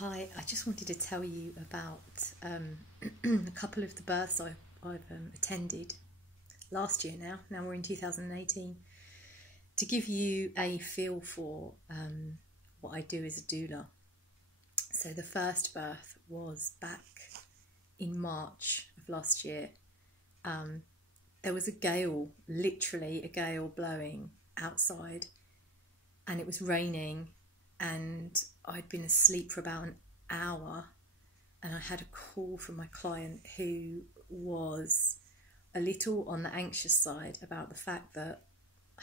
Hi, I just wanted to tell you about a couple of the births I've attended last year now. Now we're in 2018. To give you a feel for what I do as a doula. So the first birth was back in March of last year. There was a gale, literally a gale blowing outside, and it was raining, and I'd been asleep for about an hour, and I had a call from my client who was a little on the anxious side about the fact that,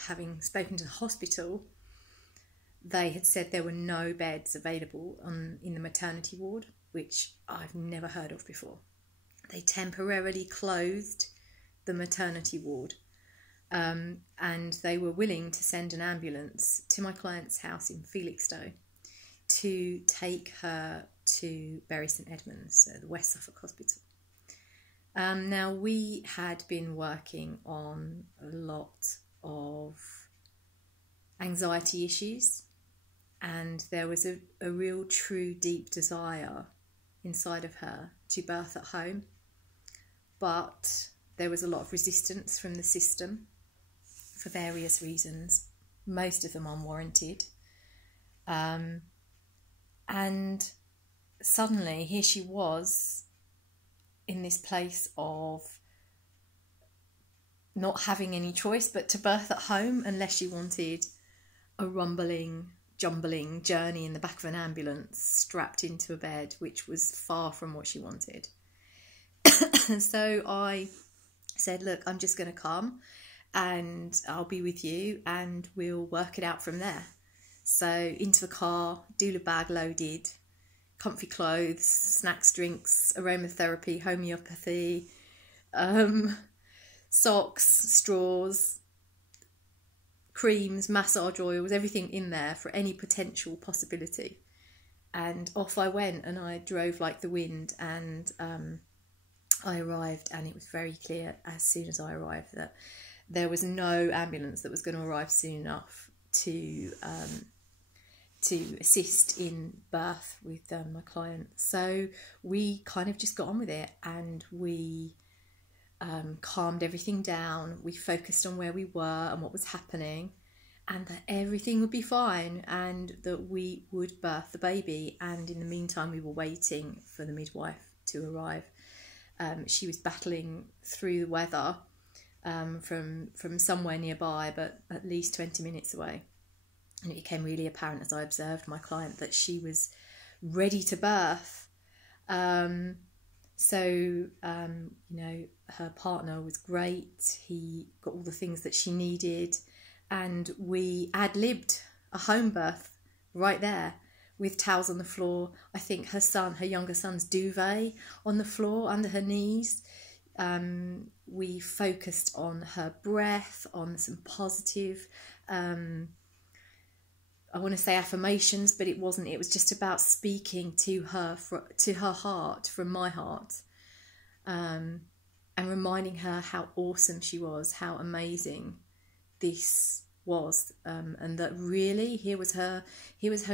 having spoken to the hospital, they had said there were no beds available in the maternity ward, which I've never heard of before. They temporarily closed the maternity ward, and they were willing to send an ambulance to my client's house in Felixstowe to take her to Bury St Edmunds, so the West Suffolk Hospital. Now, we had been working on a lot of anxiety issues, and there was a real, true, deep desire inside of her to birth at home, but there was a lot of resistance from the system for various reasons, most of them unwarranted. And suddenly here she was in this place of not having any choice but to birth at home, unless she wanted a rumbling, jumbling journey in the back of an ambulance strapped into a bed, which was far from what she wanted. So I said, look, I'm just going to come and I'll be with you and we'll work it out from there. So into the car, doula bag loaded, comfy clothes, snacks, drinks, aromatherapy, homeopathy, socks, straws, creams, massage oils, everything in there for any potential possibility. And off I went, and I drove like the wind, and I arrived, and it was very clear as soon as I arrived that there was no ambulance that was going to arrive soon enough to assist in birth with my client. So we kind of just got on with it, and we calmed everything down. We focused on where we were and what was happening, and that everything would be fine, and that we would birth the baby. And in the meantime, we were waiting for the midwife to arrive. She was battling through the weather from somewhere nearby, but at least 20 minutes away. And it became really apparent as I observed my client that she was ready to birth. Her partner was great. He got all the things that she needed, and we ad-libbed a home birth right there, with towels on the floor. I think her younger son's duvet on the floor under her knees. We focused on her breath, on some positive, I want to say affirmations, but it wasn't. It was just about speaking to her, to her heart, from my heart, and reminding her how awesome she was, how amazing this was, and that really here was her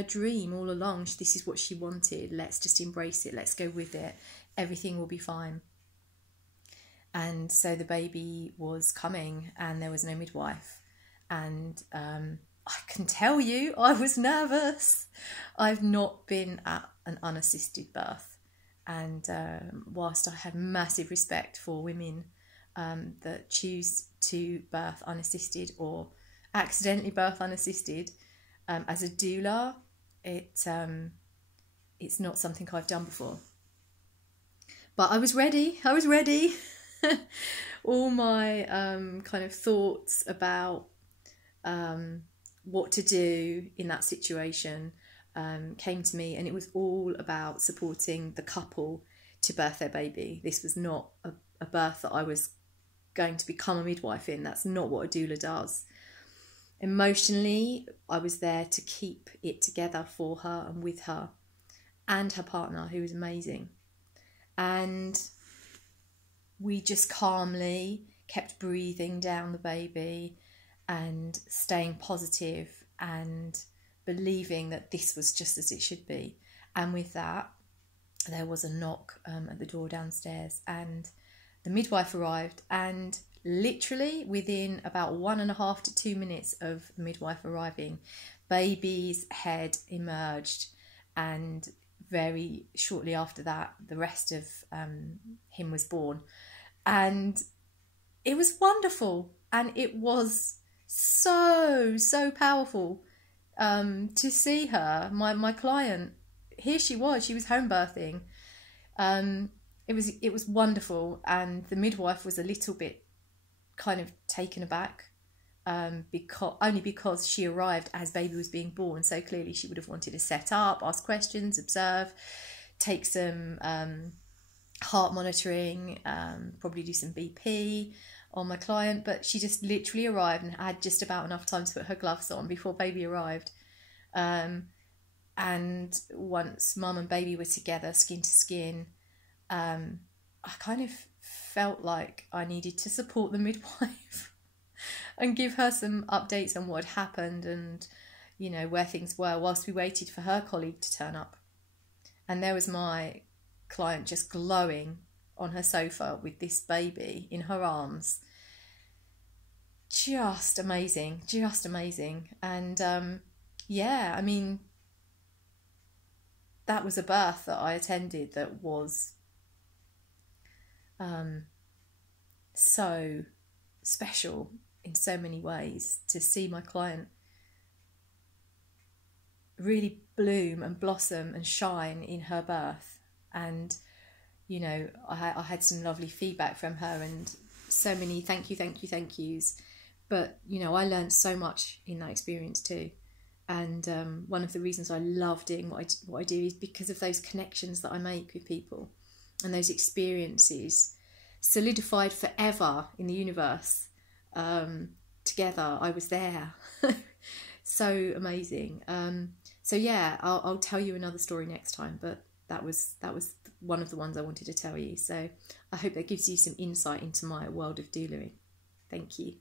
dream all along. This is what she wanted. Let's just embrace it. Let's go with it. Everything will be fine. And so the baby was coming, and there was no midwife, and I can tell you I was nervous. I've not been at an unassisted birth, and whilst I have massive respect for women that choose to birth unassisted or accidentally birth unassisted, as a doula, it's not something I've done before. But I was ready. All my kind of thoughts about what to do in that situation came to me, and it was all about supporting the couple to birth their baby. This was not a birth that I was going to become a midwife in. That's not what a doula does. Emotionally, I was there to keep it together for her and with her, and her partner, who was amazing. And we just calmly kept breathing down the baby and staying positive and believing that this was just as it should be. And with that, there was a knock at the door downstairs, and the midwife arrived, and literally within about 1.5 to 2 minutes of the midwife arriving, baby's head emerged, and very shortly after that, the rest of him was born. And it was wonderful, and it was so powerful to see her, my client. Here she was home birthing. It was wonderful, and the midwife was a little bit kind of taken aback, because she arrived as baby was being born, so clearly she would have wanted to set up, ask questions, observe, take some heart monitoring, probably do some BP on my client, but she just literally arrived and had just about enough time to put her gloves on before baby arrived. And once mum and baby were together, skin to skin, I kind of felt like I needed to support the midwife and give her some updates on what had happened and, you know, where things were, whilst we waited for her colleague to turn up. And there was my client just glowing on her sofa with this baby in her arms. Just amazing. And yeah, I mean, that was a birth that I attended that was so special in so many ways, to see my client really bloom and blossom and shine in her birth. And, you know, I had some lovely feedback from her and so many thank yous. But, you know, I learned so much in that experience too. And one of the reasons I love doing what I do is because of those connections that I make with people, and those experiences solidified forever in the universe. Together, I was there. So amazing. So yeah, I'll tell you another story next time, but that was one of the ones I wanted to tell you. So I hope that gives you some insight into my world of doulaing. Thank you.